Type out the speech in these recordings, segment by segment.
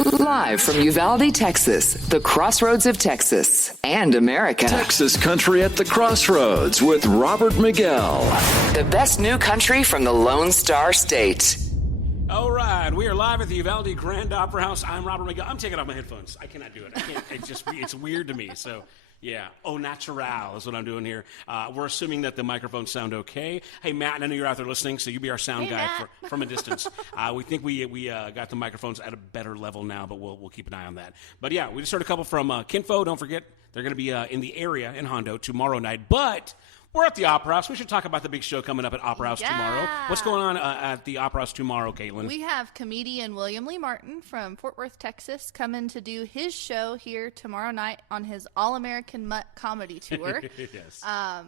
Live from Uvalde, Texas, the Crossroads of Texas and America. Texas Country at the Crossroads with Robert Miguel. The best new country from the Lone Star State. All right, we are live at the Uvalde Grand Opera House. I'm Robert Miguel. I'm taking off my headphones. I cannot do it. I can't. It's weird to me. So, yeah, au natural is what I'm doing here. We're assuming that the microphones sound okay. Hey, Matt, I know you're out there listening, so you be our sound guy from a distance. We think we got the microphones at a better level now, but we'll keep an eye on that. But yeah, we just heard a couple from Kinfo. Don't forget, they're going to be in the area in Hondo tomorrow night. But we're at the Opera House. We should talk about the big show coming up at Opera House tomorrow. What's going on at the Opera House tomorrow, Caitlin? We have comedian William Lee Martin from Fort Worth, Texas, coming to do his show here tomorrow night on his All-American Mutt Comedy Tour. Yes.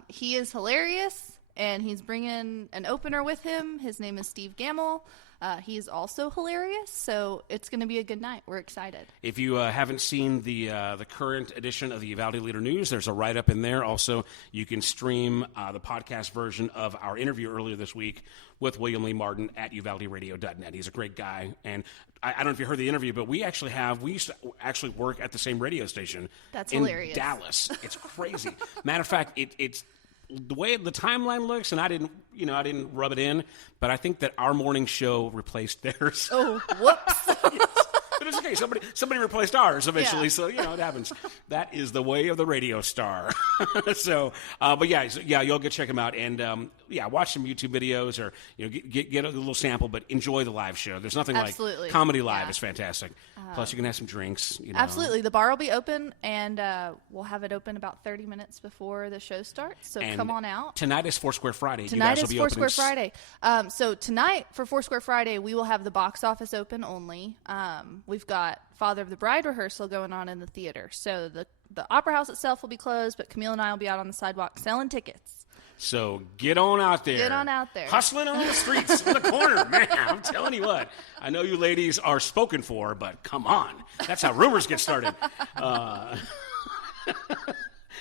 He is hilarious, and he's bringing an opener with him. His name is Steve Gamble. He's also hilarious, so it's going to be a good night. We're excited. If you haven't seen the current edition of the Uvalde Leader News, there's a write-up in there. Also, you can stream the podcast version of our interview earlier this week with William Lee Martin at uvalderadio.net. He's a great guy, and I don't know if you heard the interview, but we used to actually work at the same radio station. That's in hilarious. Dallas. It's crazy. Matter of fact, it's the way the timeline looks, and I didn't rub it in, but I think that our morning show replaced theirs. Oh, whoops. Yes. But it's okay. Somebody replaced ours eventually, so it happens. That is the way of the radio star. So, but you'll go check them out, and watch some YouTube videos, or get a little sample, but enjoy the live show. There's nothing like comedy live is fantastic. Plus, you can have some drinks. Absolutely, the bar will be open, and we'll have it open about 30 minutes before the show starts. So come on out. Tonight is Foursquare Friday. Tonight is Foursquare Friday. So tonight for Foursquare Friday, we will have the box office open only. We've got Father of the Bride rehearsal going on in the theater. So the Opera House itself will be closed, but Camille and I will be out on the sidewalk selling tickets. So get on out there. Get on out there. Hustling on the streets in the corner, man. I'm telling you what. I know you ladies are spoken for, but come on. That's how rumors get started.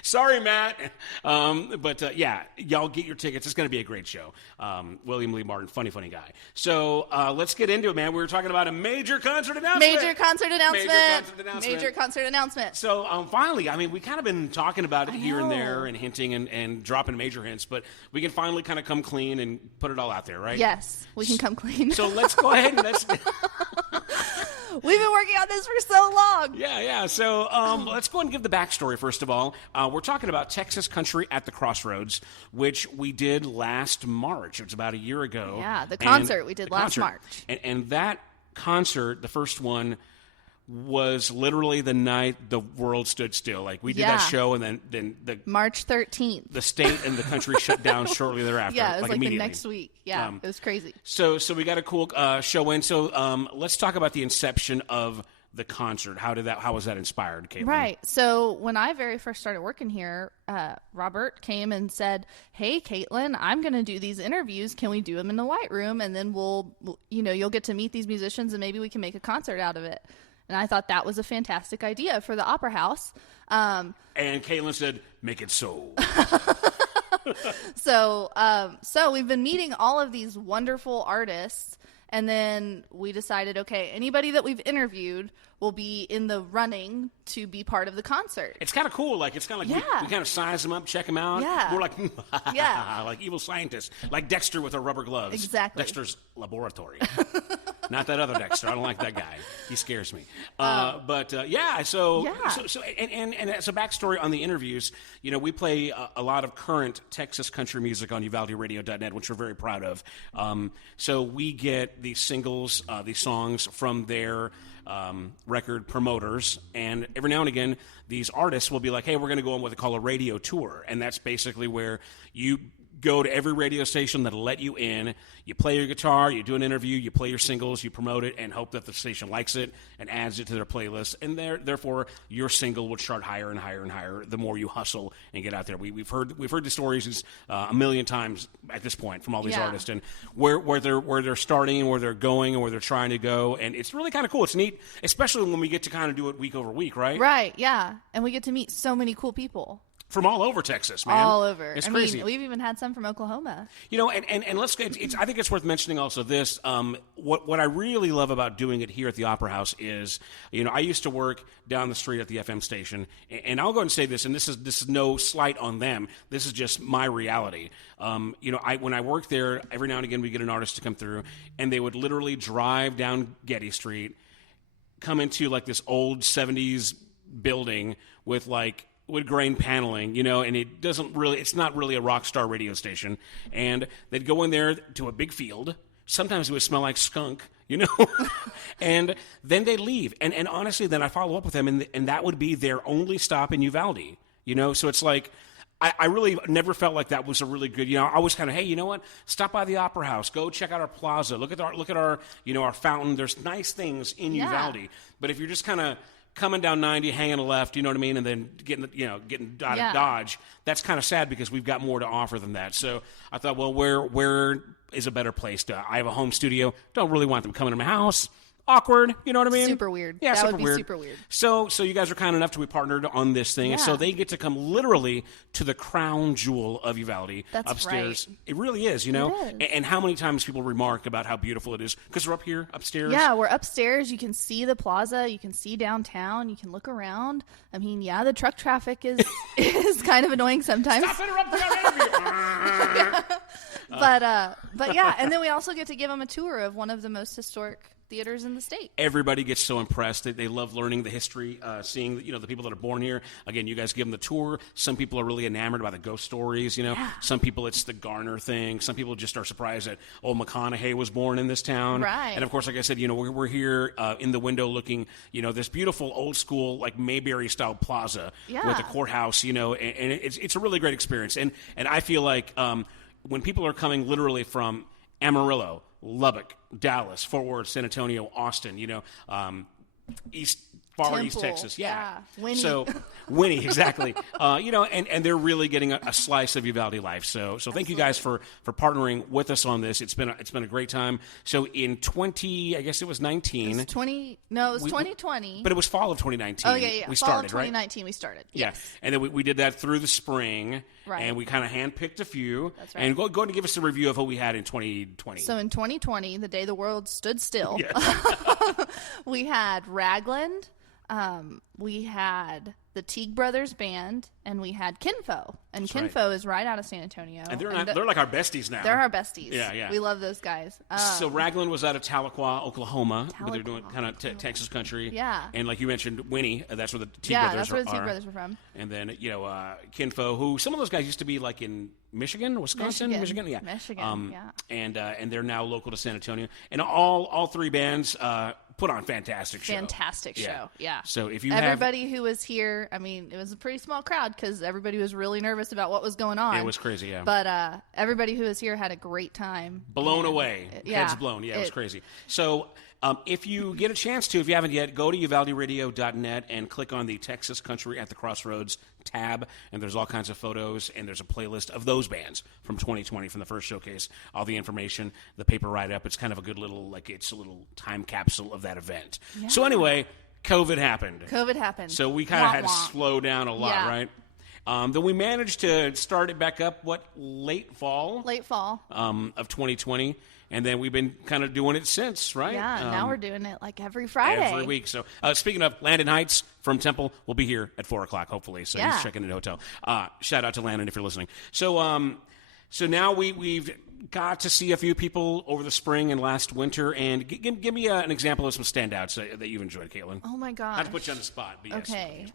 Sorry, Matt. But y'all get your tickets. It's going to be a great show. William Lee Martin, funny guy. So let's get into it, man. We were talking about a major concert announcement. Major concert announcement. So finally, we kind of been talking about it here and there and hinting and dropping major hints, but we can finally kind of come clean and put it all out there, right? Yes, we can come clean. So let's go ahead and let's... We've been working on this for so long. Yeah. So let's go and give the backstory, first of all. We're talking about Texas Country at the Crossroads, which we did last March. It was about a year ago. Yeah, the concert we did last March. And that concert, the first one, was literally the night the world stood still. Like, we did that show, and then the March 13th. The state and the country shut down shortly thereafter. Yeah, it was like the immediately. next week. Yeah, it was crazy. So we got a cool show in. So let's talk about the inception of the concert. How was that inspired, Caitlin? Right. So when I very first started working here, Robert came and said, "Hey, Caitlin, I'm going to do these interviews. Can we do them in the White Room? And then you'll get to meet these musicians, and maybe we can make a concert out of it." And I thought that was a fantastic idea for the Opera House. And Caitlin said, "Make it so." So we've been meeting all of these wonderful artists, and then we decided, okay, anybody that we've interviewed will be in the running to be part of the concert. It's kind of cool. Like, it's kind of like we kind of size them up, check them out. Yeah. We're like, like evil scientists, like Dexter with our rubber gloves. Exactly. Dexter's laboratory. Not that other Dexter. I don't like that guy. He scares me. So and as a backstory on the interviews, we play a lot of current Texas country music on uvalderadio.net, which we're very proud of. So we get these singles, these songs from their record promoters, and every now and again, these artists will be like, "Hey, we're going to go on what they call a radio tour," and that's basically where you go to every radio station that'll let you in. You play your guitar, you do an interview, you play your singles, you promote it, and hope that the station likes it and adds it to their playlist. And therefore, your single will chart higher and higher and higher the more you hustle and get out there. We've heard the stories a million times at this point from all these artists, and where they're starting, where they're going, and where they're trying to go. And it's really kind of cool. It's neat, especially when we get to kind of do it week over week, right? Right. Yeah, and we get to meet so many cool people. from all over Texas, man. All over. It's I crazy. mean, we've even had some from Oklahoma. You know, and let's get. I think it's worth mentioning also this. What I really love about doing it here at the Opera House is, you know, I used to work down the street at the FM station, and I'll go and say this, and this is no slight on them. This is just my reality. You know, when I worked there, every now and again we get an artist to come through, and they would literally drive down Getty Street, come into like this old '70s building with like wood grain paneling, you know, and it's not really a rock star radio station. And they'd go in there to a big field. Sometimes it would smell like skunk, you know, and then they'd leave. And honestly, then I follow up with them, and that would be their only stop in Uvalde, you know? So it's like, I really never felt like that was a really good, you know, I was kind of, hey, you know what? Stop by the Opera House. Go check out our plaza. Look at our, you know, our fountain. There's nice things in Uvalde. But if you're just kind of coming down 90, hanging a left, you know what I mean, and then getting out of Dodge, that's kind of sad because we've got more to offer than that. So I thought, well, where is a better place to? I have a home studio. Don't really want them coming to my house. Awkward, you know what I mean? Super weird. Yeah, that would be super weird. So you guys are kind enough to be partnered on this thing, and so they get to come literally to the crown jewel of Uvalde upstairs. Right. It really is, you know. It is. And how many times people remark about how beautiful it is because we're up here upstairs. Yeah, we're upstairs. You can see the plaza. You can see downtown. You can look around. I mean, yeah, the truck traffic is is kind of annoying sometimes. Stop interrupting our interview. But yeah, and then we also get to give them a tour of one of the most historic theaters in the state. Everybody gets so impressed. They love learning the history, seeing the people that are born here. Again, you guys give them the tour. Some people are really enamored by the ghost stories. You know, Some people it's the Garner thing. Some people just are surprised that McConaughey was born in this town. Right. And of course, like I said, we're here in the window looking, this beautiful old school like Mayberry style plaza with the courthouse. And it's a really great experience. And I feel like when people are coming literally from Amarillo, Lubbock, Dallas, Fort Worth, San Antonio, Austin, Far East Texas. Yeah. Winnie. So, Winnie, exactly. And they're really getting a slice of Uvalde life. So thank you guys for partnering with us on this. It's been a great time. So in 20, I guess it was 19. It was 2020. But it was fall of 2019. Oh, yeah. We fall started, of 2019 we started. Yeah. And then we did that through the spring. Right. And we kind of handpicked a few. That's right. And go ahead and give us a review of what we had in 2020. So in 2020, the day the world stood still, Yes. we had Ragland, we had the Teague Brothers Band, and we had Kinfo. And That's Kinfo is right out of San Antonio. And they're like our besties now. They're our besties. Yeah. We love those guys. So Ragland was out of Tahlequah, Oklahoma, but they're doing kind of Texas country. Yeah. And like you mentioned, Winnie, that's where the Teague Yeah, Brothers that's where are. the Teague Brothers were from. And then, Kinfo, who some of those guys used to be like in Michigan, Wisconsin, Michigan, yeah. Michigan, yeah. And they're now local to San Antonio. And all three bands put on a fantastic show. Fantastic show, yeah. So if you everybody who was here, I mean, it was a pretty small crowd because everybody was really nervous about what was going on. It was crazy, yeah. But everybody who was here had a great time. Blown away. Heads blown. Yeah, it was crazy. So if you get a chance to, if you haven't yet, go to uvalderadio.net and click on the Texas Country at the Crossroads tab, and there's all kinds of photos, and there's a playlist of those bands from 2020, from the first showcase, all the information, the paper write-up. It's kind of a good little, it's a little time capsule of that event. Yeah. So anyway, COVID happened. So we kind of had to slow down a lot, right? Then we managed to start it back up, late fall of 2020. And then we've been kind of doing it since, right? Yeah, now we're doing it like every Friday. Every week. So speaking of, Landon Heights from Temple will be here at 4 o'clock, hopefully. So he's checking in a hotel. Shout out to Landon if you're listening. So now we've got to see a few people over the spring and last winter. And give me an example of some standouts that you've enjoyed, Caitlin. Oh, my gosh. Not to put you on the spot. But okay.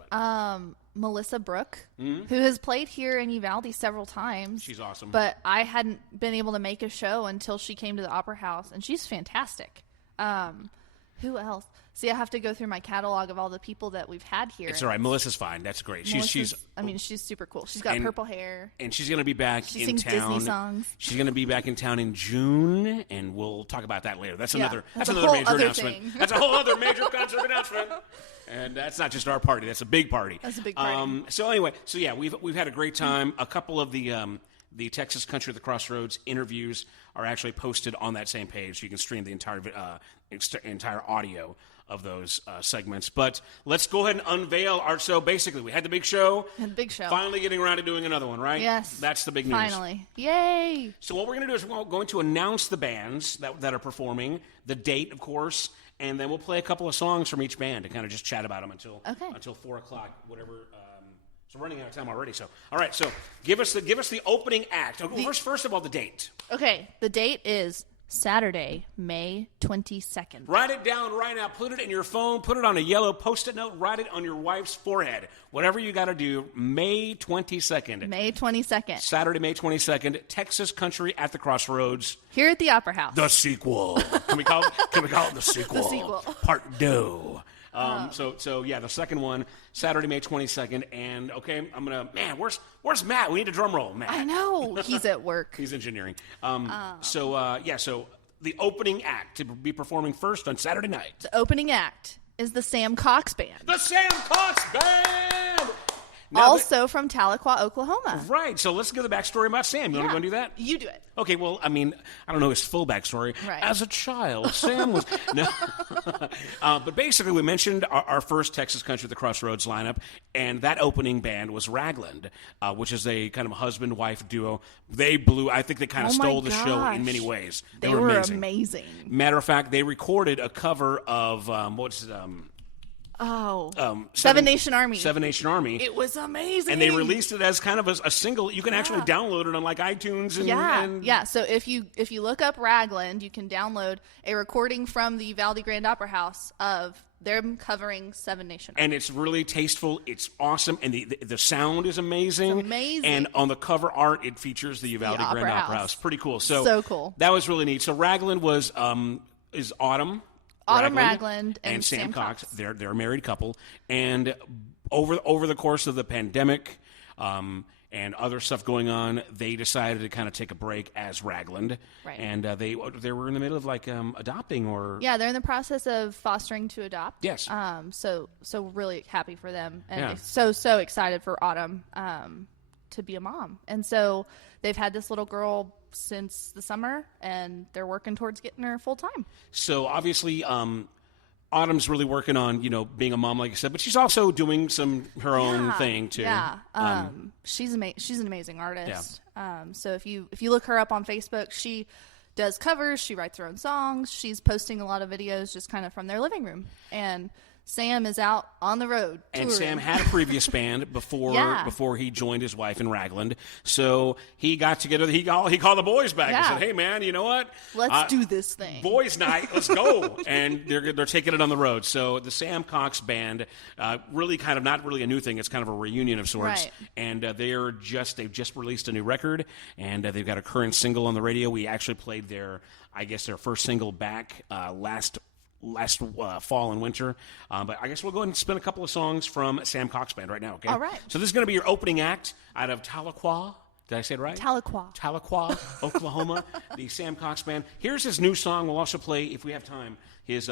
Melissa Brooke, who has played here in Uvalde several times. She's awesome. But I hadn't been able to make a show until she came to the Opera House, and she's fantastic. Who else? See, I have to go through my catalog of all the people that we've had here. It's all right. Melissa's fine. That's great. She's super cool. She's got purple hair. And she's going to be back she in sings town. Disney songs. She's going to be back in town in June, and we'll talk about that later. That's another major announcement. That's a whole other major concert announcement. And that's not just our party. That's a big party. That's a big party. So anyway, we've had a great time. A couple of the Texas Country at the Crossroads interviews are actually posted on that same page. You can stream the entire audio of those segments. But let's go ahead and unveil our. So basically, we had the big show. Finally getting around to doing another one, right? Yes. That's the big news. Finally. Yay. So what we're going to do is we're going to announce the bands that are performing, the date, of course, and then we'll play a couple of songs from each band to kind of just chat about them until 4 o'clock, whatever. So we're running out of time already. So all right. So give us the opening act. First of all, the date. Okay. The date is Saturday, May 22nd. Write it down right now. Put it in your phone. Put it on a yellow Post-it note. Write it on your wife's forehead. Whatever you got to do. May 22nd. May 22nd. Saturday, May 22nd. Texas Country at the Crossroads. Here at the Opera House. The sequel. Can we call it the sequel? The sequel. Part 2. So yeah, the second one, Saturday, May 22nd. And okay, I'm gonna. Man, where's Matt? We need a drum roll, Matt. I know he's at work. He's engineering. So the opening act to be performing first on Saturday night. The opening act is the Sam Cox Band. The Sam Cox Band. Now also from Tahlequah, Oklahoma. Right. So let's give the backstory about Sam. You want to go and do that? You do it. Okay. Well, I mean, I don't know his full backstory. Right. As a child, Sam was no. But basically, we mentioned our first Texas Country at the Crossroads lineup, and that opening band was Ragland, which is a kind of what-wife duo. They blew. I think they kind of stole the show in many ways. They were amazing. Matter of fact, they recorded a cover of Seven Nation Army. Seven Nation Army. It was amazing. And they released it as kind of a single. You can actually download it on like iTunes. Yeah. So if you look up Ragland, you can download a recording from the Uvalde Grand Opera House of them covering Seven Nation Army. And it's really tasteful. It's awesome. And the sound is amazing. It's amazing. And on the cover art, it features the Uvalde Grand Opera House. Pretty cool. So cool. That was really neat. So Ragland was is Autumn. Ragland and Sam Cox. They're a married couple, and over the course of the pandemic and other stuff going on, they decided to kind of take a break as Ragland, right. And they were in the middle of like adopting or they're in the process of fostering to adopt. Yes. So really happy for them, and so excited for Autumn to be a mom, and so they've had this little girl since the summer, and they're working towards getting her full time. So obviously, Autumn's really working on being a mom, like you said, but she's also doing her own thing too. Yeah, she's an amazing artist. Yeah. So if you look her up on Facebook, she does covers. She writes her own songs. She's posting a lot of videos just kind of from their living room, and Sam is out on the road touring. And Sam had a previous band before he joined his wife in Ragland. So he got together. He called the boys back and said, "Hey, man, you know what? Let's do this thing. Boys' night. Let's go." And they're taking it on the road. So the Sam Cox Band, really kind of not really a new thing. It's kind of a reunion of sorts. Right. And they've just released a new record, and they've got a current single on the radio. We actually played their first single back last fall and winter. But I guess we'll go ahead and spin a couple of songs from Sam Cox Band right now, okay? All right. So this is going to be your opening act out of Tahlequah. Did I say it right? Tahlequah, Oklahoma, the Sam Cox Band. Here's his new song. We'll also play, if we have time, his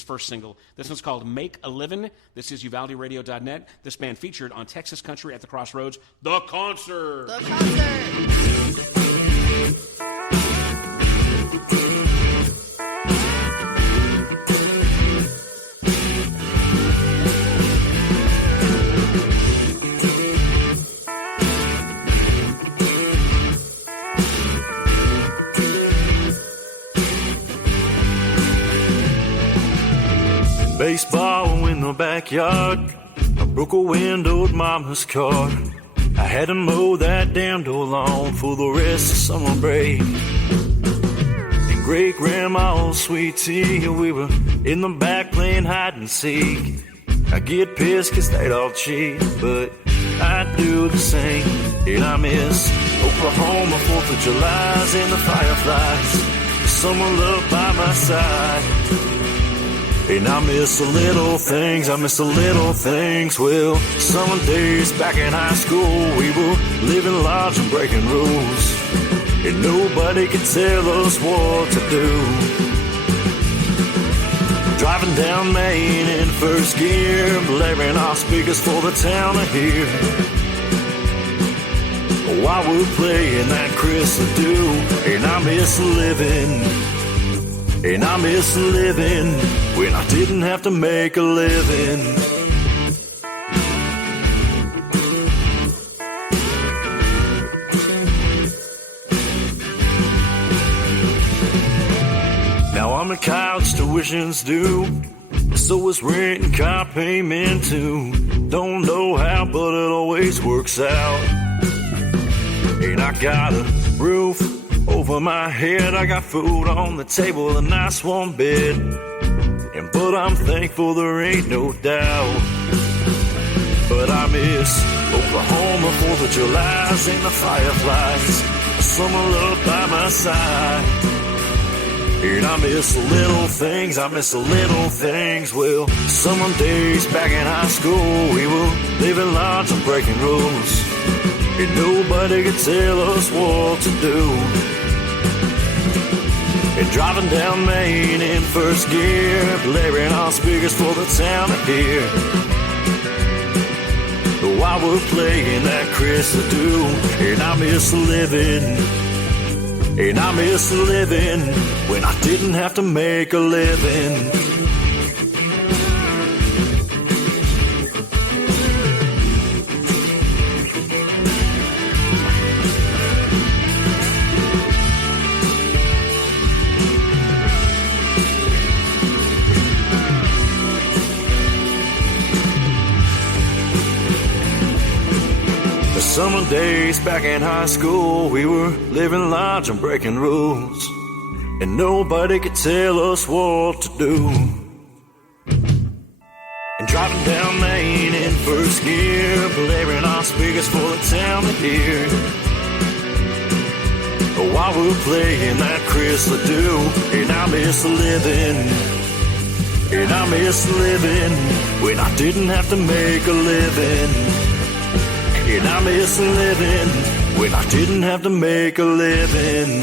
first single. This one's called Make a Livin'. This is UvaldeRadio.net. This band featured on Texas Country at the Crossroads, The Concert. Baseball in the backyard, I broke a window at Mama's car. I had to mow that damn door lawn for the rest of summer break. And great grandma's sweet tea, we were in the back playing hide and seek. I get pissed 'cause they'd all cheat, but I do the same. And I miss Oklahoma 4th of July's and the fireflies, the summer love by my side. And I miss the little things, Well, some days back in high school, we were living large and breaking rules, and nobody could tell us what to do. Driving down Main in first gear, blaring our speakers for the town to hear, while we're playing that Chris Ledoux. And I miss living And I miss living when I didn't have to make a living. Now I'm a college tuition's due, so is rent and car payment too. Don't know how, but it always works out. And I got a roof over my head, I got food on the table, a nice warm bed. And but I'm thankful there ain't no doubt. But I miss Oklahoma, 4th of July's and the fireflies, summer love by my side. And I miss the little things, I miss the little things. Well, summer days back in high school, we were living large and breaking rules, and nobody could tell us what to do. And driving down Main in first gear, blaring our speakers for the town to hear, while we're playing that Crystal Dew. And I miss living, and I miss living when I didn't have to make a living. The summer days back in high school, we were living large and breaking rules, and nobody could tell us what to do. And driving down Main in first gear, blaring our speakers for the town to hear, while we're playing that Crystal Dew. And I miss living, and I miss living when I didn't have to make a living. And I miss living when I didn't have to make a living.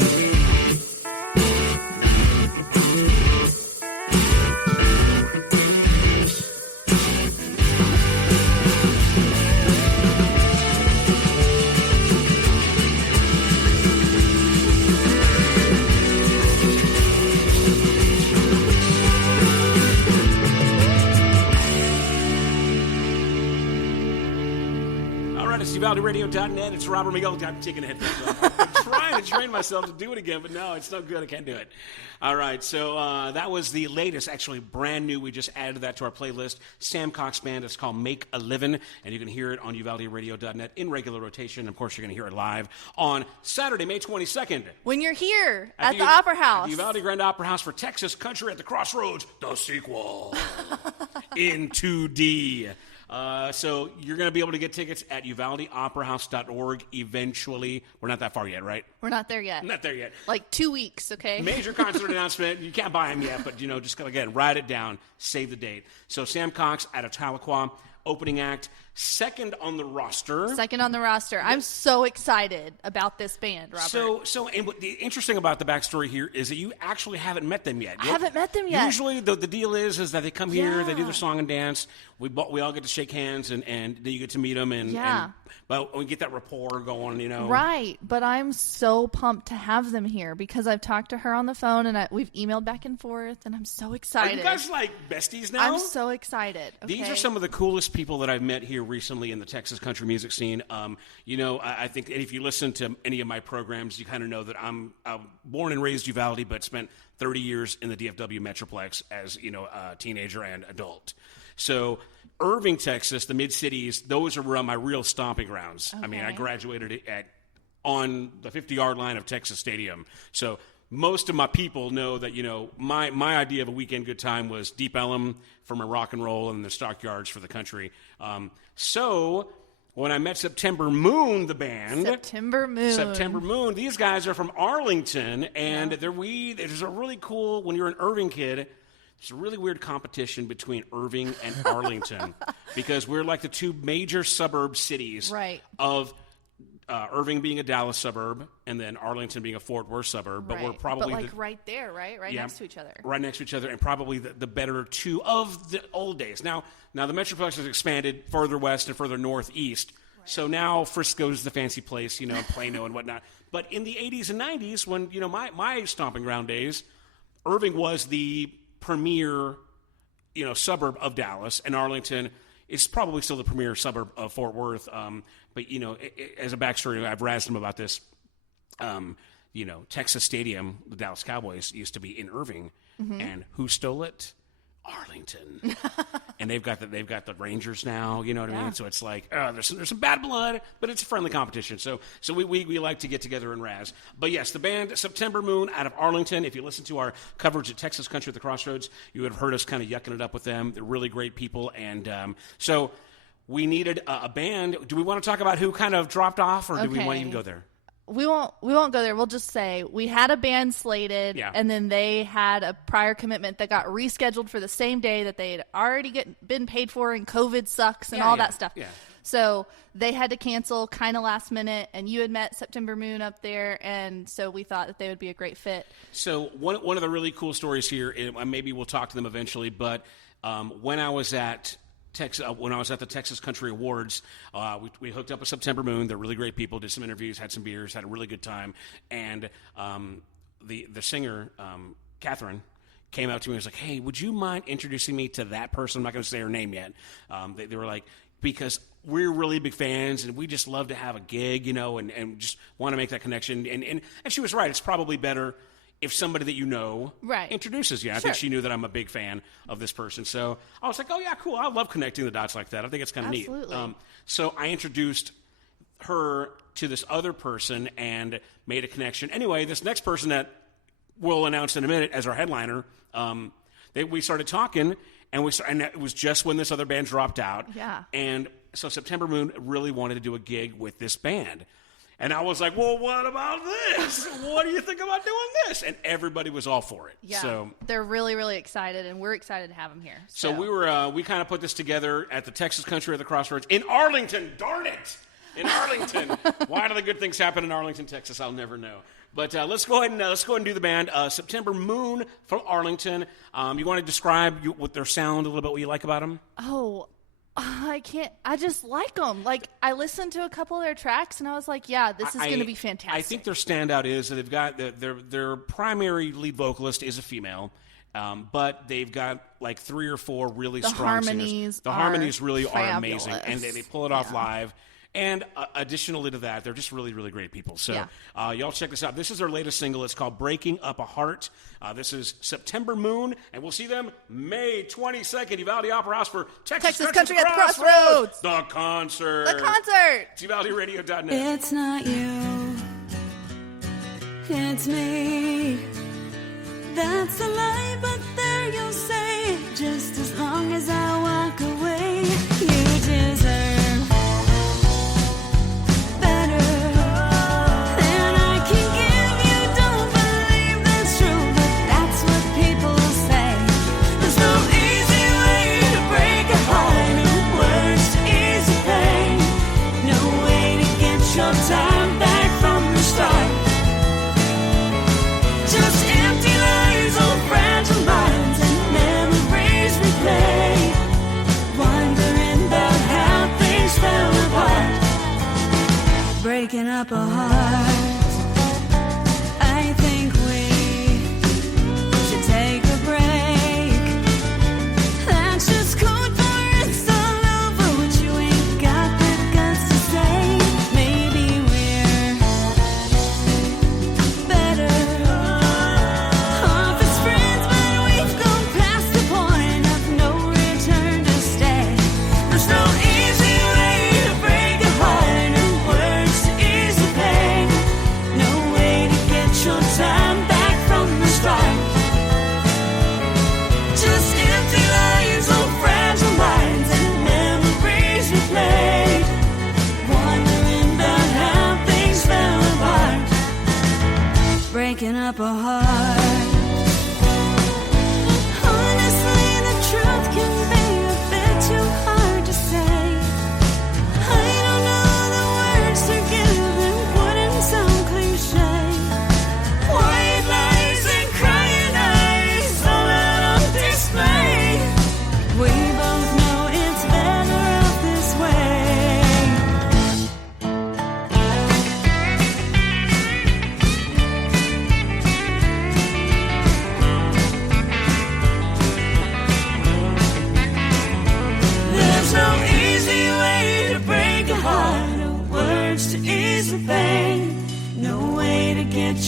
UvaldeRadio.net. It's Robert Miguel. I'm taking a headphones off. I'm trying to train myself to do it again, but no, it's no good. I can't do it. All right, so that was the latest, actually brand new. We just added that to our playlist. Sam Cox Band. It's called Make a Livin', and you can hear it on UvaldeRadio.net in regular rotation. Of course, you're going to hear it live on Saturday, May 22nd. When you're here at the Opera House. At the Uvalde Grand Opera House for Texas Country at the Crossroads, the sequel in 2D. So you're going to be able to get tickets at UvaldeOperaHouse.org eventually. We're not that far yet, right? We're not there yet. Not there yet. Like 2 weeks, okay? Major concert announcement. You can't buy them yet, but, just again, write it down, save the date. So Sam Cox at Tahlequah, opening act, second on the roster. Second on the roster. I'm so excited about this band, Robert. And what the interesting about the backstory here is that you actually haven't met them yet. I haven't met them yet. Usually the deal is that they come here, they do their song and dance. We all get to shake hands, and then you get to meet them, but we get that rapport going, Right, but I'm so pumped to have them here because I've talked to her on the phone, and we've emailed back and forth, and I'm so excited. Are you guys like besties now? I'm so excited. Okay? These are some of the coolest people that I've met here recently in the Texas country music scene. I think if you listen to any of my programs, you kind of know that I'm born and raised Uvalde, but spent 30 years in the DFW Metroplex as, a teenager and adult. So Irving, Texas, the mid-cities, those are my real stomping grounds. Okay. I mean, I graduated on the 50-yard line of Texas Stadium. So most of my people know that, my idea of a weekend good time was Deep Ellum for my rock and roll and the Stockyards for the country. So when I met September Moon, the band. September Moon. These guys are from Arlington, and there's a really cool, when you're an Irving kid, there's a really weird competition between Irving and Arlington because we're like the two major suburb cities of Irving being a Dallas suburb and then Arlington being a Fort Worth suburb. But we're probably right there, right? Right next to each other. Right next to each other, and probably the better two of the old days. Now the Metroplex has expanded further west and further northeast. Right. So now Frisco's the fancy place, Plano and whatnot. But in the 80s and 90s, when, my stomping ground days, Irving was the premier, suburb of Dallas, and Arlington is probably still the premier suburb of Fort Worth. But as a backstory, I've razzed him about this. Texas Stadium, the Dallas Cowboys, used to be in Irving, and who stole it? Arlington. And they've got the Rangers now, you know what I mean? So it's like, there's some bad blood, but it's a friendly competition. So we like to get together and razz. But yes, the band September Moon out of Arlington. If you listen to our coverage at Texas Country at the Crossroads, you would have heard us kind of yucking it up with them. They're really great people. And so we needed a band. Do we want to talk about who kind of dropped off, or do we want to even go there? We won't go there. We'll just say we had a band slated, and then they had a prior commitment that got rescheduled for the same day that they had already been paid for, and COVID sucks and all that stuff. Yeah. So they had to cancel kind of last minute, and you had met September Moon up there, and so we thought that they would be a great fit. So one of the really cool stories here, and maybe we'll talk to them eventually, but when I was at the Texas Country Awards, we hooked up with September Moon. They're really great people. Did some interviews, had some beers, had a really good time. And the singer, Catherine, came out to me and was like, "Hey, would you mind introducing me to that person?" I'm not going to say her name yet. They were like, because we're really big fans and we just love to have a gig, and just want to make that connection. And she was right. It's probably better if somebody that introduces you. I think she knew that I'm a big fan of this person. So I was like, oh, yeah, cool. I love connecting the dots like that. I think it's kind of neat. So I introduced her to this other person and made a connection. Anyway, this next person that we'll announce in a minute as our headliner, we started talking, and it was just when this other band dropped out. Yeah. And so September Moon really wanted to do a gig with this band. And I was like, well, what about this? What do you think about doing this? And everybody was all for it. Yeah, so they're really, really excited, and we're excited to have them here. So we kind of put this together at the Texas Country at the Crossroads in Arlington. Darn it! In Arlington. Why do the good things happen in Arlington, Texas? I'll never know. But let's go ahead and do the band. September Moon from Arlington. You want to describe what their sound a little bit, what you like about them? Oh, I can't. I just like them. Like, I listened to a couple of their tracks, and I was like, yeah, this is going to be fantastic. I think their standout is that they've got their primary lead vocalist is a female, but they've got like 3 or 4 really strong singers. The harmonies really are amazing, and they pull it off live. And additionally to that, they're just really, really great people. So y'all check this out. This is their latest single. It's called Breaking Up a Heart. This is September Moon, and we'll see them May 22nd, Uvalde Opera House for Texas Country at the Crossroads. The concert. It's UvaldeRadio.net. It's not you. It's me. That's a lie, but there you'll say, just as long as I walk away, you deserve time back from the start. Just empty lies, old fragile minds, and memories replay, wondering about how things fell apart. Breaking up a heart. I think we should take a break. That's just code for it's all over, what you ain't got the guts to say. There's no easy way to break a heart, and words ease the pain.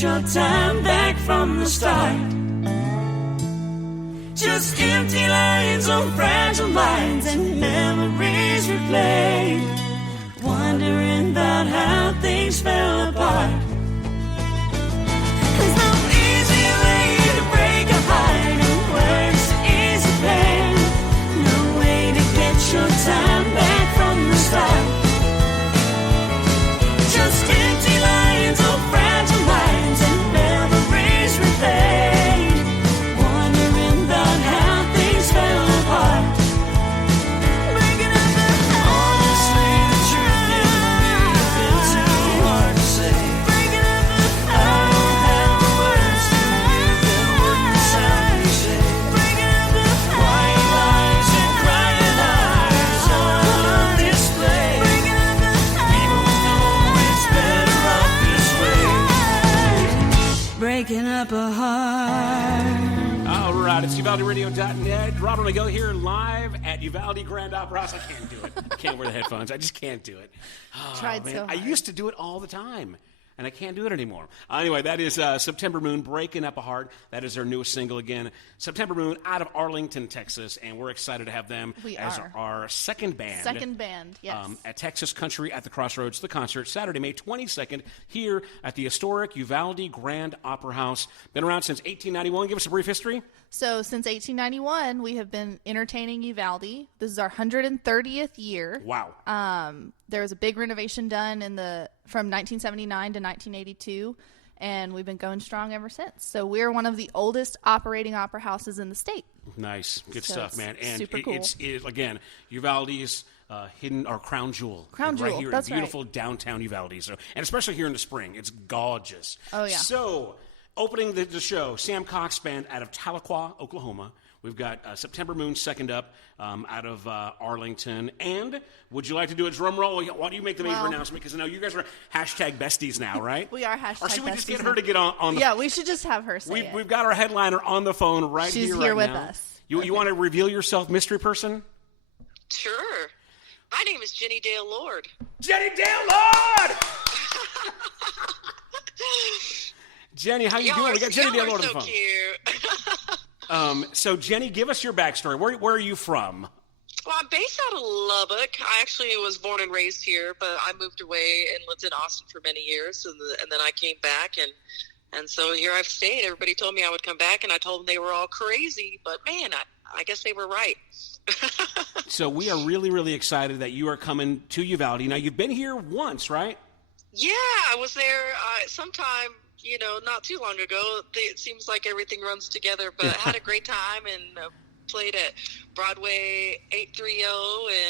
get your time back from the start. Just empty lines on fragile minds and memories replayed, wondering about how things fell apart. There's no easy way to break a heart, no words to ease the pain, no way to get your time back from the start. Just empty lines on fragile minds and memories replayed, wondering about how things fell apart. Breaking up the heart. Honestly, the truth is we've been too hard to say. Breaking up the heart. I don't have the words to give them wouldn't sound cliche. Breaking up the heart. White lies and crying eyes all on display. Breaking up the heart. We both know it's better off this way. Breaking up a heart. All right, it's UvaldeRadio.net. Robert McGill here live at Uvalde Grand Opera House. I can't do it. I can't wear the headphones. I just can't do it. Oh, Tried man. so I hard. used to do it all the time, and I can't do it anymore. Anyway, that is September Moon, Breaking Up a Heart. That is their newest single again. September Moon out of Arlington, Texas, and we're excited to have them as are. our second band. Second band, yes. At Texas Country at the Crossroads, the concert, Saturday, May 22nd, here at the historic Uvalde Grand Opera House. Been around since 1891. Give us a brief history. So since 1891, we have been entertaining Uvalde. This is our 130th year. Wow. There was a big renovation done from 1979 to 1982, and we've been going strong ever since. So we're one of the oldest operating opera houses in the state. Nice. Good So stuff, it's man. And super cool. It's again, Uvalde's hidden, or crown jewel. Crown right jewel, here that's in beautiful downtown Uvalde. So, and especially here in the spring. It's gorgeous. Oh, yeah. So, opening the show, Sam Cox Band out of Tahlequah, Oklahoma. We've got September Moon second up out of Arlington. And would you like to do a drum roll? Why do you make the major announcement? Because I know you guys are hashtag besties now, right? We are hashtag Or should we just besties get her now. to get on the Yeah, we should just have her say it. We've got our headliner on the phone right She's here here right with now. us. You want to reveal yourself, mystery person? Sure. My name is Jenny Dale Lord. Jenny Dale Lord! Jenny, how you doing? We got Jenny Dale Lord on the phone. Cute. So Jenny, give us your backstory. Where are you from? Well, I'm based out of Lubbock. I actually was born and raised here, but I moved away and lived in Austin for many years, and then I came back, and so here I've stayed. Everybody told me I would come back, and I told them they were all crazy, but man, I guess they were right. So we are really, really excited that you are coming to Uvalde. Now, you've been here once, right? Yeah, I was there sometime, not too long ago. It seems like everything runs together, but I had a great time and played at Broadway 830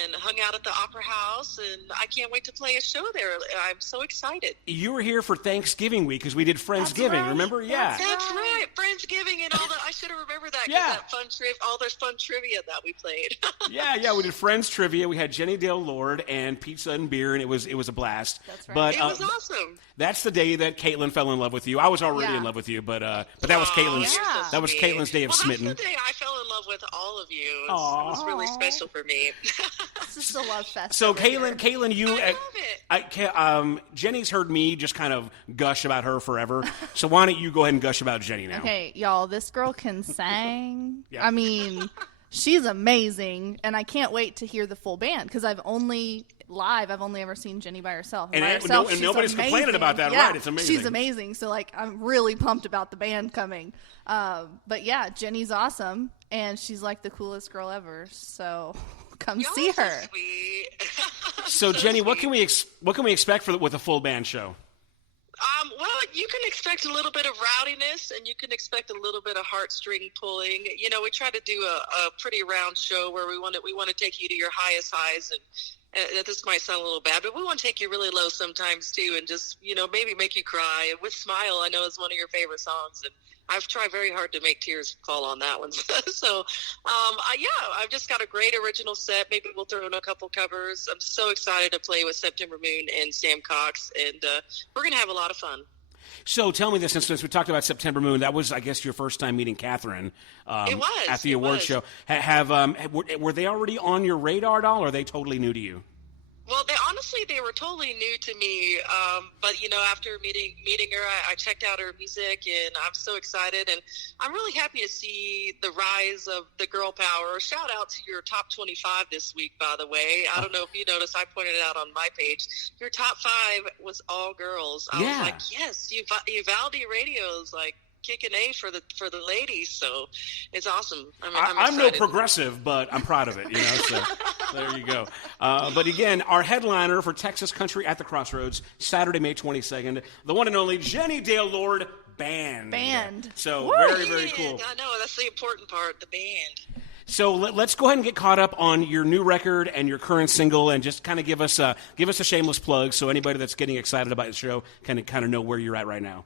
and hung out at the Opera House, and I can't wait to play a show there. I'm so excited. You were here for Thanksgiving week because we did Friendsgiving, right. remember? Yeah. That's right, Friendsgiving and all that. I should have remembered that. 'Cause Yeah. that all the fun trivia that we played. Yeah, we did Friends trivia. We had Jenny Dale Lord and pizza and beer, and it was a blast. That's right. But It was awesome. that's the day that Caitlin fell in love with you. I was already Yeah. in love with you, but that was Caitlin's. You're so That was sweet. Caitlin's day of well, smitten. That's the day I fell in love with all of you. It Aw. was really special for me. It's just a love fest. So, over here. Caitlin, you, I love it. Jenny's heard me just kind of gush about her forever. So why don't you go ahead and gush about Jenny now? Okay, y'all, this girl can sing. Yeah. I mean, she's amazing, and I can't wait to hear the full band because I've only ever seen Jenny by herself. And by no- herself, and she's nobody's complaining amazing. about that, Yeah, right? It's amazing. She's amazing. So, I'm really pumped about the band coming. But yeah, Jenny's awesome, and she's like the coolest girl ever. So come Y'all see are so her. sweet. So Jenny, what sweet. can we expect with a full band show? Well, you can expect a little bit of rowdiness, and you can expect a little bit of heartstring pulling. We try to do a pretty round show where we want to take you to your highest highs, and this might sound a little bad, but we want to take you really low sometimes too, and just maybe make you cry. And with "Smile," I know is one of your favorite songs, and I've tried very hard to make tears fall on that one. So, I've just got a great original set. Maybe we'll throw in a couple covers. I'm so excited to play with September Moon and Sam Cox, and we're going to have a lot of fun. So tell me this, since we talked about September Moon, that was, I guess, your first time meeting Catherine It was. at the It award was. show. Were they already on your radar at all, or are they totally new to you? Well, they were totally new to me. But after meeting her, I checked out her music, and I'm so excited. And I'm really happy to see the rise of the girl power. Shout out to your top 25 this week, by the way. I don't know if you noticed, I pointed it out on my page. Your top 5 was all girls. I was like, yes, Uvalde Radio is like kicking A for the ladies, so it's awesome. I'm no progressive, but I'm proud of it. So there you go. But again, our headliner for Texas Country at the Crossroads, Saturday, May 22nd, the one and only Jenny Dale Lord Band. So very, very cool. I know, that's the important part, the band. So let's go ahead and get caught up on your new record and your current single, and just kind of give us a shameless plug, so anybody that's getting excited about the show can kind of know where you're at right now.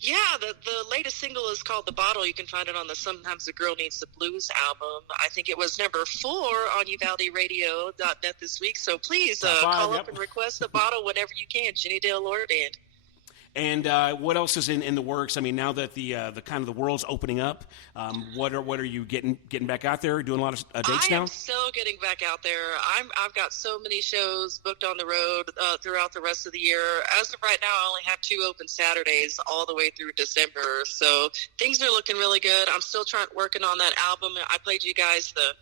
Yeah, the latest single is called The Bottle. You can find it on the Sometimes the Girl Needs the Blues album. I think it was number 4 on UvaldeRadio.net this week. So please call up and request The Bottle whenever you can. Jenny Dale Lord Band. And what else is in the works? I mean, now that the kind of the world's opening up, what are you getting back out there, doing a lot of dates now? I am still getting back out there. I've got so many shows booked on the road throughout the rest of the year. As of right now, I only have 2 open Saturdays all the way through December. So things are looking really good. I'm still working on that album. I played you guys the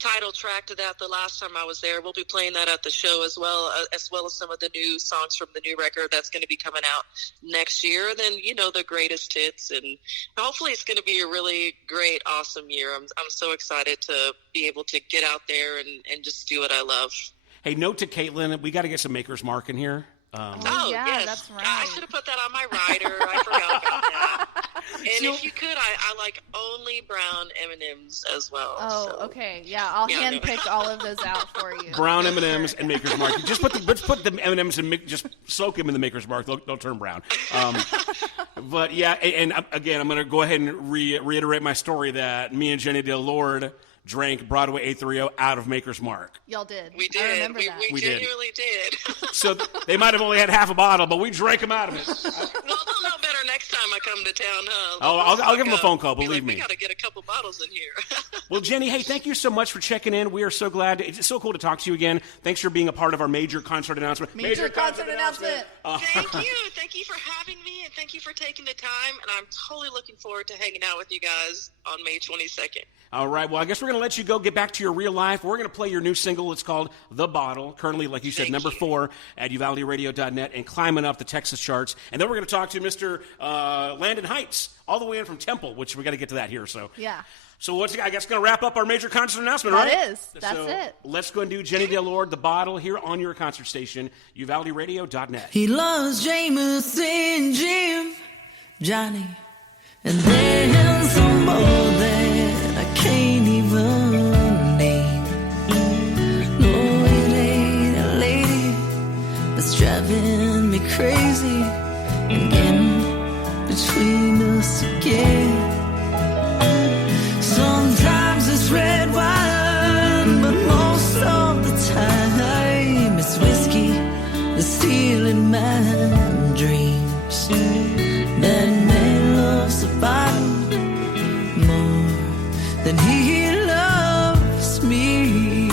title track to that the last time I was there. We'll be playing that at the show as well as some of the new songs from the new record that's going to be coming out next year. And then the greatest hits, and hopefully it's going to be a really great, awesome year. I'm so excited to be able to get out there and just do what I love. Hey, note to Caitlin, we got to get some Maker's Mark in here. Yes, that's right. I should have put that on my rider. I forgot about that. And if you could, I like only brown M&Ms as well. Oh, so. Okay. Yeah, I'll handpick all of those out for you. Brown M&Ms and Maker's Mark. Just put the M&Ms and just soak them in the Maker's Mark. They'll turn brown. But yeah, and again, I'm going to go ahead and reiterate my story that me and Jenny Dale Lord drank Broadway 830 out of Maker's Mark. Y'all did. We did. I remember that. We genuinely did. So they might have only had half a bottle, but we drank them out of it. Well, they'll know better next time I come to town, huh? I'll give them a phone call, believe me. We got to get a couple bottles in here. Well, Jenny, hey, thank you so much for checking in. We are so glad. It's so cool to talk to you again. Thanks for being a part of our major concert announcement. Major concert announcement. Thank you. Thank you for having me, and thank you for taking the time. And I'm totally looking forward to hanging out with you guys on May 22nd. All right. Well, I guess we're going to let you go get back to your real life. We're going to play your new single. It's called The Bottle. Currently, like you said, number 4 at UvaldeRadio.net and climbing up the Texas charts. And then we're going to talk to Mr. Landon Heights, all the way in from Temple, which we got to get to that here. So yeah. So I guess going to wrap up our major concert announcement, right? That is. That's it. Let's go and do Jenny Dale Lord, The Bottle, here on your concert station, UvaldeRadio.net. He loves Jameson, Jim, Johnny, and then some more that I can't even name. No, it ain't a lady that's driving me crazy and getting between us again. Sometimes it's red wine, but most of the time it's whiskey that's stealing my dreams. That man loves the bottle more than he loves me.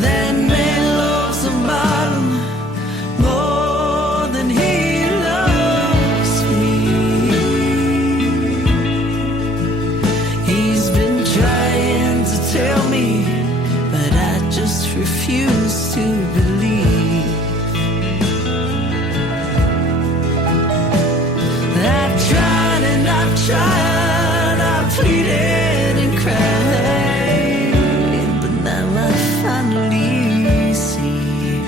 That man loves the bottle more than he loves me. He's been trying to tell me, but I just refuse to believe. I've tried and I've tried, I've pleaded and cried, but now I finally see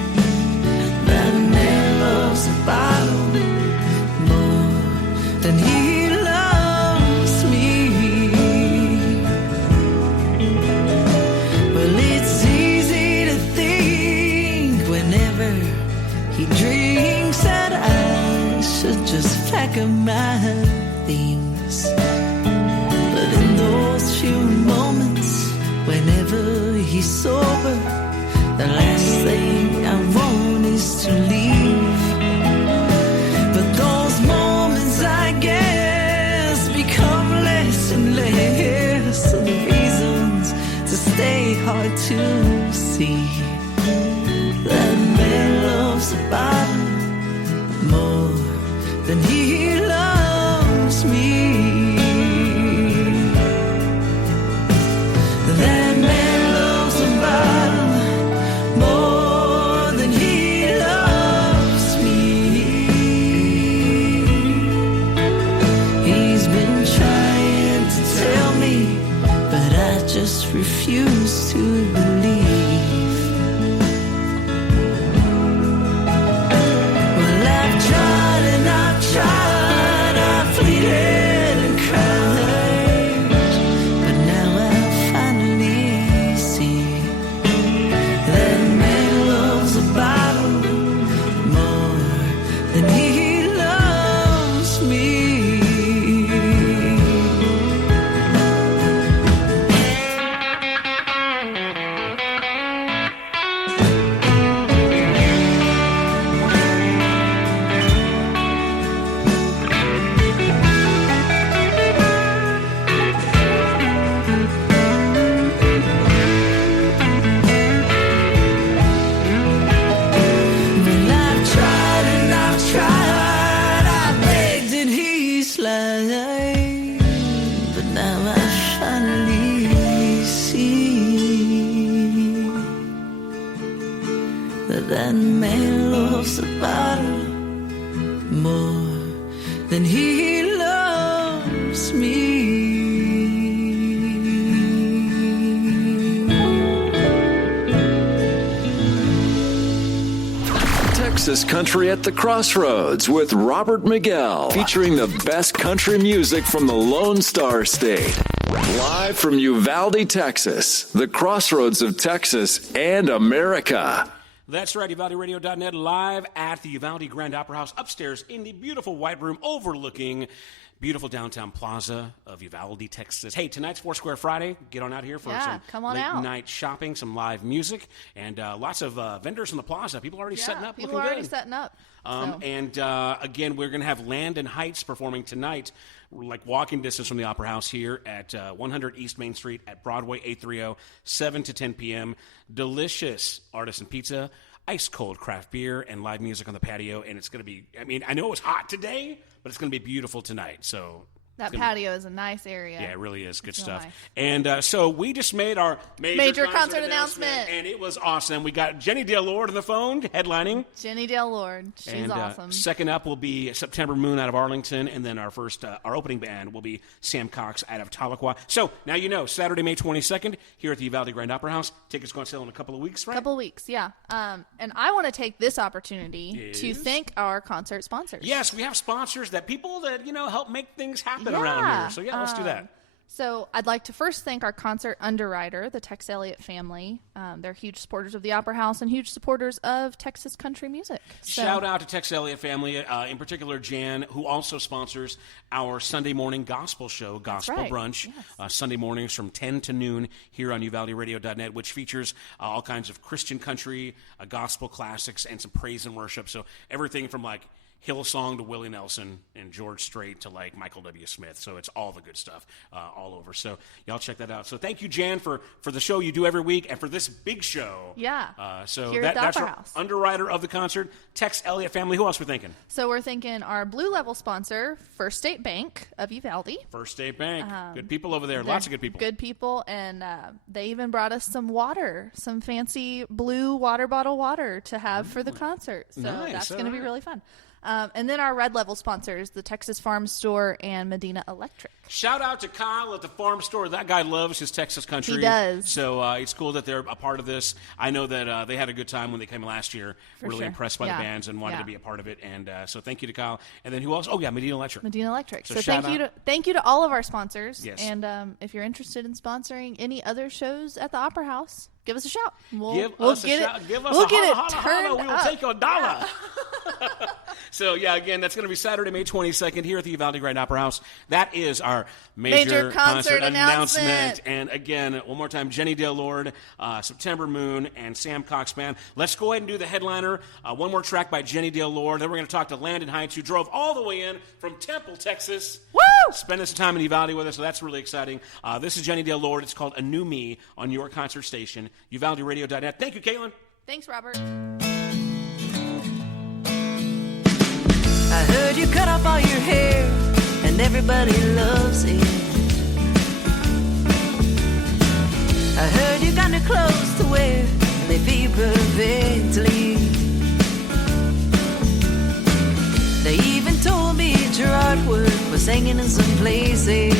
that man loves the bottle more than he loves me. Well, it's easy to think whenever he drinks that I should just pack up my things. But in those few moments, whenever he's sober, the last thing I want is to leave. But those moments, I guess, become less and less of the reasons to stay home. hard to see that man loves the bottle more than he loves me. That man loves the bottle more than he loves me. He's been trying to tell me, but I just refuse to believe. Well, I've tried and I've tried, I've pleaded and cried, but now I finally see that man loves a bottle more than he loves me. Well, I've tried and I've tried, I begged and he's lied, but now I finally see that man loves the bottle more than he loves me. Texas Country at the Crossroads with Robert Miguel, featuring the best country music from the Lone Star State. Live from Uvalde, Texas, the Crossroads of Texas and America. That's right, UvaldeRadio.net, live at the Uvalde Grand Opera House, upstairs in the beautiful white room overlooking beautiful downtown plaza of Uvalde, Texas. Hey, tonight's Foursquare Friday. Get on out here for some come on late out. night shopping, some live music, and lots of vendors in the plaza. People are already setting up, people looking are already good. setting up. And again, we're going to have Land and Heights performing tonight, like walking distance from the Opera House here at 100 East Main Street at Broadway, 830, 7 to 10 p.m. Delicious artisan pizza, ice-cold craft beer, and live music on the patio. And it's going to be, I mean, I know it was hot today, but it's going to be beautiful tonight. So That patio is a nice area. yeah, it really is. Good It's real stuff. nice. And so we just made our Major concert announcement. and it was awesome. We got Jenny Dale Lord on the phone headlining. Jenny Dale Lord. She's And awesome. second up will be September Moon out of Arlington, and then our opening band will be Sam Cox out of Tahlequah. So now you know, Saturday, May 22nd, here at the Uvalde Grand Opera House. Tickets go on sale in a couple of weeks, right? Couple weeks, yeah. And I want to take this opportunity to Yes. thank our concert sponsors. Yes, we have sponsors that people that help make things happen Yeah. around here. So yeah, let's do that. So I'd like to first thank our concert underwriter, the Tex Elliott family. They're huge supporters of the Opera House and huge supporters of Texas country music. So, Shout out to Tex Elliott family, in particular Jan, who also sponsors our Sunday morning gospel show, Gospel right, Brunch, yes. Sunday mornings from 10 to noon here on UvaldeRadio.net, which features all kinds of Christian country, gospel classics, and some praise and worship. So everything from like Hillsong to Willie Nelson and George Strait to like Michael W. Smith. So it's all the good stuff all over. So y'all check that out. So thank you, Jan, for the show you do every week and for this big show. Yeah. So Here at the that's Opera our House. underwriter of the concert, Tex Elliott family. Who else we're thinking? So we're thinking our blue level sponsor, First State Bank of Uvalde. First State Bank. Good people over there. They're Lots of good people. Good people, and they even brought us some water, some fancy blue water bottle water to have for the concert. So Nice, that's all going to be right. really fun. And then our red level sponsors, the Texas Farm Store and Medina Electric. Shout out to Kyle at the farm store. That guy loves his Texas country. He does. So it's cool that they're a part of this. I know that they had a good time when they came last year. For really sure. impressed by Yeah. the bands and wanted Yeah. to be a part of it. And so thank you to Kyle. And then who else? Oh, yeah, Medina Electric. Medina Electric. So So shout thank you to all of our sponsors. Yes. And if you're interested in sponsoring any other shows at the Opera House, give us a shout. We'll Give get us a shout. Give us we'll a get holla, it holla, turned holla. We will up. take a dollar. So, yeah, again, that's going to be Saturday, May 22nd here at the Uvalde Grand Opera House. That is our major concert announcement. And, again, one more time, Jenny Dale Lord, September Moon, and Sam Cox Band. Let's go ahead and do the headliner. One more track by Jenny Dale Lord. Then we're going to talk to Landon Heights, who drove all the way in from Temple, Texas. Woo! Spending some time in Uvalde with us, so that's really exciting. This is Jenny Dale Lord. It's called A New Me on your concert station, UvaldeRadio.net. Thank you, Caitlin. Thanks, Robert. I heard you cut off all your hair, and everybody loves it. I heard you got new clothes to wear, and they fit perfectly. They even told me your artwork was hanging in some places.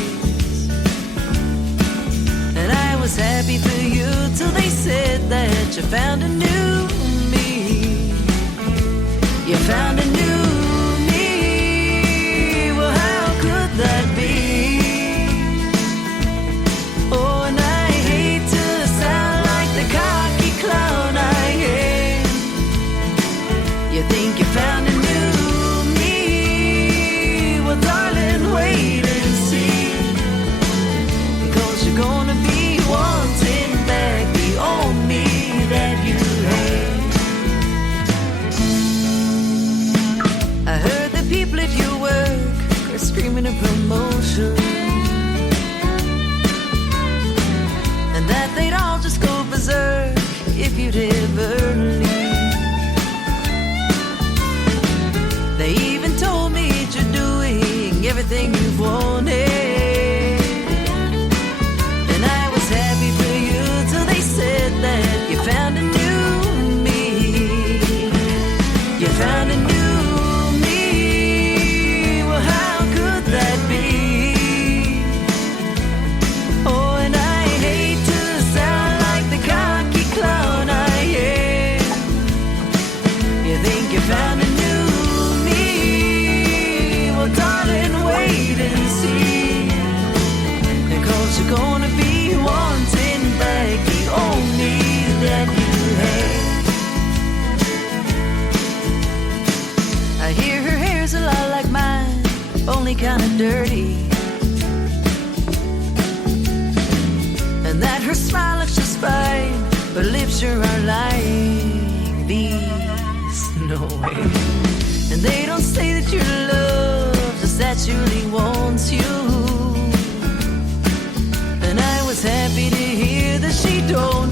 And I was happy for you till they said that you found a new me. You found a new me. Well, how could that be? Oh, and I hate to sound like the cocky clown I am. You think you found a new me? Well, darling, wait and see. Because you're gonna be wanting back the old me that you had. I heard the people at your work are screaming a promotion, and that they'd all just go berserk if you'd ever leave. They even told me you're doing everything you've wanted, and I was happy for you till they said that you found a new me. You found a new me. Well, how could that be? Oh, and I hate to sound like the cocky clown I am. You think you found a new me? Well, darling, wait and see. Because you're gonna be wanting back the old me that you had. I hear her hair's a lot like mine, only kinda dirty, and that her smile looks just fine, but lips sure are like these. No way. And they don't say that your love just actually wants you. And I was happy to hear that she don't